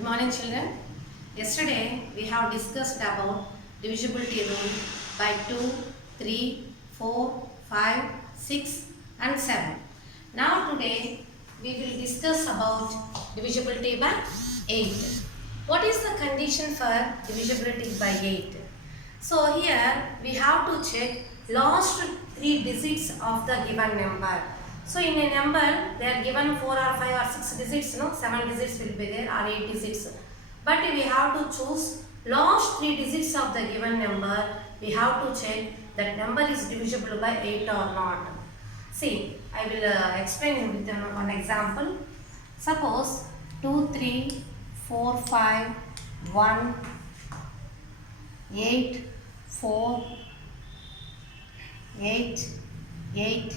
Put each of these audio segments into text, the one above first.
Good morning, children. Yesterday we have discussed about divisibility rule by 2, 3, 4, 5, 6 and 7. Now today we will discuss about divisibility by 8. What is the condition for divisibility by 8? So here we have to check last 3 digits of the given number. So in a number they are given 4 or 5 or 6 digits, 7 digits will be there or 8 digits. But we have to choose last 3 digits of the given number. We have to check that number is divisible by 8 or not. See, I will explain with one example. Suppose 2, 3, 4, 5, 1, 8, 4, 8, 8,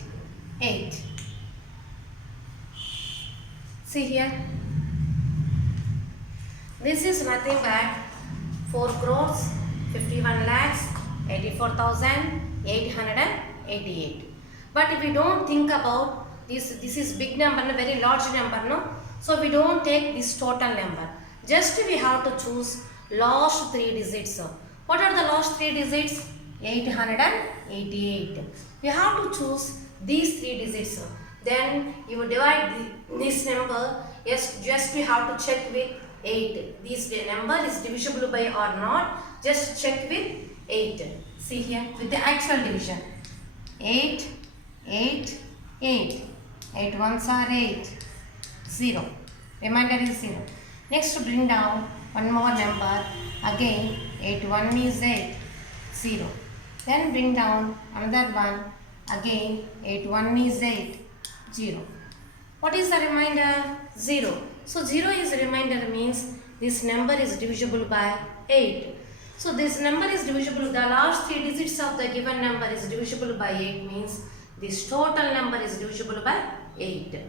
8. See here, this is nothing but 4 crores 51 lakhs 84,888. But if we don't think about this is big number, a very large number, no? So we don't take this total number. Just we have to choose last 3 digits. What are the last 3 digits? 888. We have to choose these 3 digits. Then you divide this number. Yes, just we have to check with 8. This number is divisible by or not. Just check with 8. See here with the actual division. 8, 8, 8. 8 ones are 8. 0. Remainder is 0. Next bring down one more number. Again 8 1 is 8. 0. Then bring down another one. Again 8 1 is 8. 0. What is the remainder? 0. So 0 is remainder means this number is divisible by 8. So this number is divisible, the last 3 digits of the given number is divisible by 8 means this total number is divisible by 8.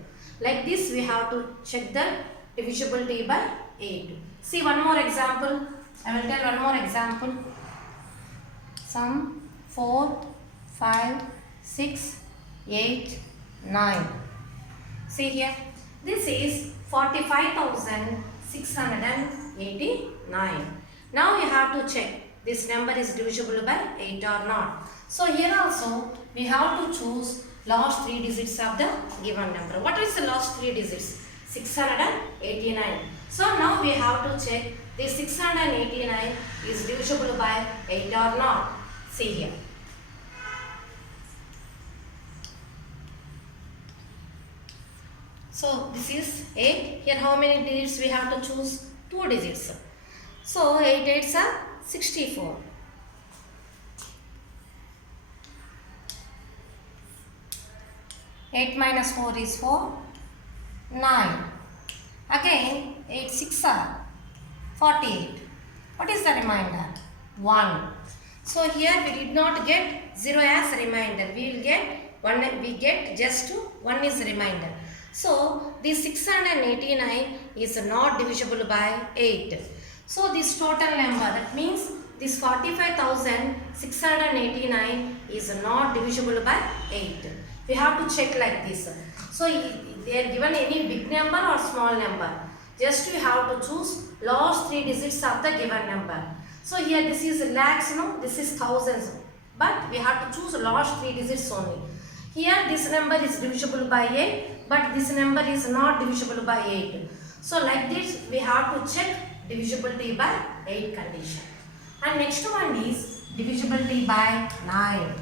Like this we have to check the divisibility by 8. See one more example. I will tell one more example. Sum 4, 5, 6, 8, 9. See here, this is 45,689. Now you have to check this number is divisible by 8 or not. So here also we have to choose last 3 digits of the given number. What is the last 3 digits? 689. So now we have to check this 689 is divisible by 8 or not. See here. So this is 8. Here how many digits we have to choose? 2 digits. So 8 8s are 64. 8 minus 4 is 4. 9. Again 8 6 are 48. What is the remainder? 1. So here we did not get 0 as a remainder. We will get 1. We get just 1 is remainder. So this 689 is not divisible by 8. So this total number, that means this 45,689 is not divisible by 8. We have to check like this. So they are given any big number or small number. Just we have to choose last 3 digits of the given number. So here this is lakhs, this is thousands. But we have to choose last 3 digits only. Here this number is divisible by 8, but this number is not divisible by 8. So like this we have to check divisibility by 8 condition. And next one is divisibility by 9.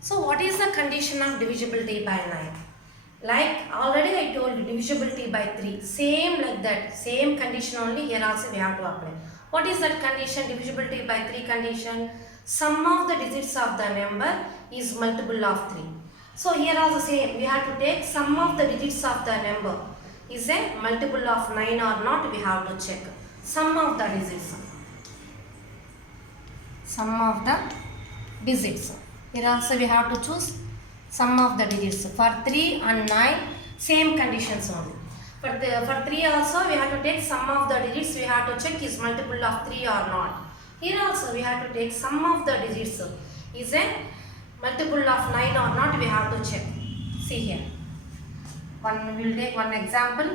So what is the condition of divisibility by 9? Like already I told you, divisibility by 3. Same like that. Same condition only here also we have to apply. What is that condition? Divisibility by 3 condition. Sum of the digits of the number is multiple of 3. So here also same. We have to take sum of the digits of the number. Is a multiple of 9 or not? We have to check. Sum of the digits. Sum of the digits. Here also we have to choose sum of the digits. For 3 and 9, same conditions only. For 3 also we have to take sum of the digits. We have to check is multiple of 3 or not. Here also we have to take sum of the digits. Is a multiple of 9 or not, we have to check. See here. We will take one example.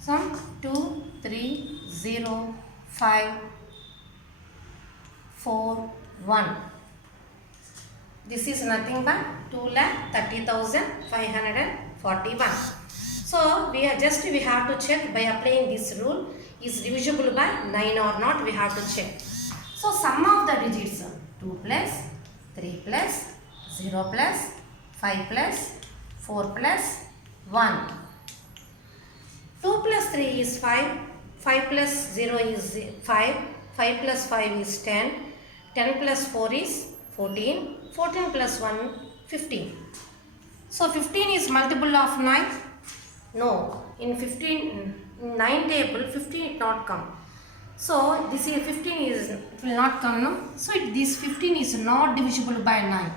Some 2, 3, 0, 5, 4, 1. This is nothing but 2,30,541. So we have to check by applying this rule, is divisible by 9 or not, we have to check. So sum of the digits 2 plus 3 plus 0 plus 5 plus 4 plus 1. 2 plus 3 is 5, 5 plus 0 is 5, 5 plus 5 is 10, 10 plus 4 is 14, 14 plus 1, 15. So 15 is multiple of 9? No, in 9 table 15 it not come. So this is 15 is, it will not come, no? So this 15 is not divisible by 9.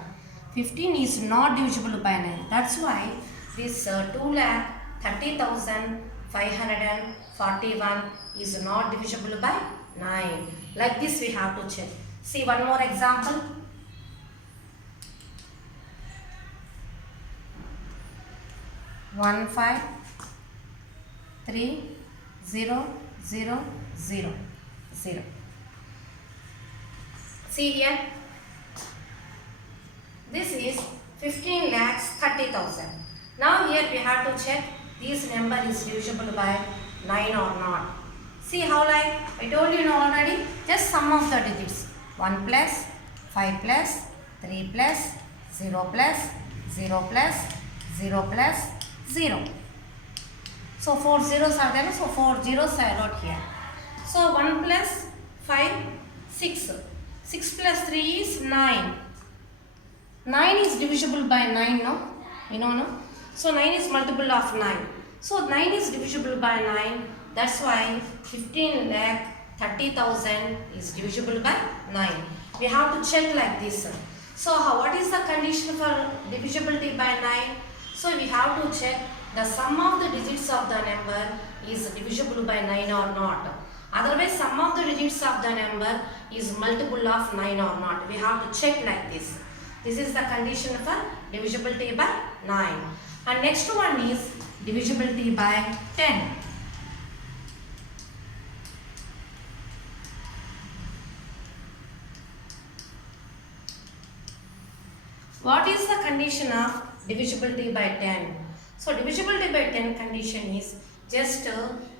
15 is not divisible by 9. That's why this 2,30,541 is not divisible by 9. Like this we have to check. See one more example. 1, 5, 3, 0, 0, 0, 0. See here. This is 15,30,000. Now here we have to check this number is divisible by 9 or not. See how, like I told you already, just sum of the digits. 1 plus 5 plus 3 plus 0 plus 0 plus 0 plus 0. So 4 zeros are there, so 4 zeros are not here. So 1 plus 5, 6. 6 plus 3 is 9. 9 is divisible by 9, no? You know, no? So 9 is multiple of 9. So 9 is divisible by 9. That's why 15,30,000 is divisible by 9. We have to check like this. So what is the condition for divisibility by 9? So we have to check the sum of the digits of the number is divisible by 9 or not. Otherwise, sum of the digits of the number is multiple of 9 or not. We have to check like this. This is the condition for divisibility by 9. And next one is divisibility by 10. What is the condition of divisibility by 10? So divisibility by 10 condition is just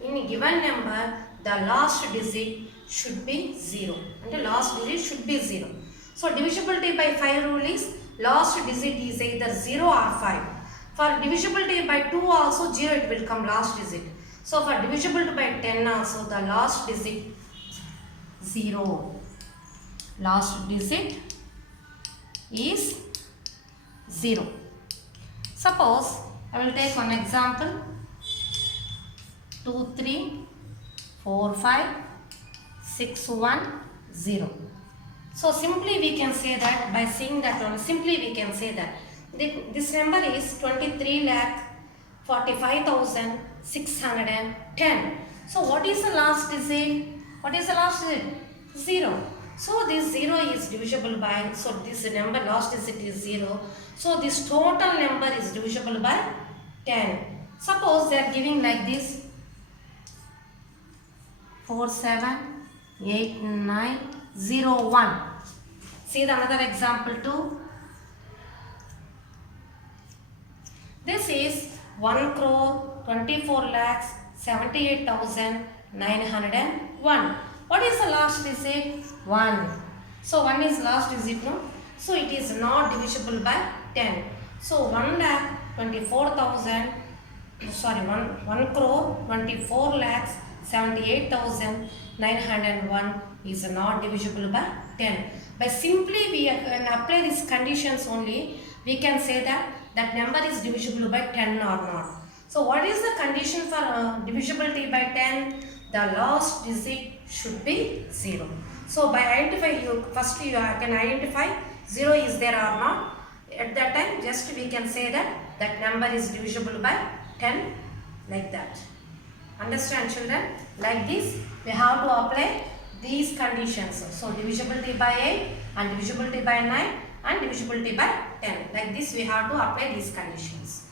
in a given number the last digit should be 0. And the last digit should be 0. So divisibility by 5 rule is last digit is either 0 or 5. For divisibility by 2 also 0 it will come last digit. So for divisibility by 10 also the last digit 0. Last digit is 0. Suppose I will take one example. 2, 3, 4, 5, 6, 1, 0. So simply we can say that by seeing that one, simply we can say that this number is 23,45,610. So what is the last digit? What is the last digit? 0. So this 0 is divisible by, so this number last digit is 0. So this total number is divisible by 10. Suppose they are giving like this 4, 7, 8, 9, 0, 1. See the another example too. This is 1,24,78,901. What is the last digit? 1. So 1 is last digit, no? So it is not divisible by 10. So 1,24,78,901 is not divisible by 10. By simply we can apply these conditions only, we can say that that number is divisible by 10 or not. So what is the condition for divisibility by 10? The last digit should be 0. So by identify, first you can identify 0 is there or not. At that time just we can say that that number is divisible by 10, like that. Understand children? Like this we have to apply these conditions. So divisibility by 8 and divisibility by 9 and divisibility by 10. Like this we have to apply these conditions.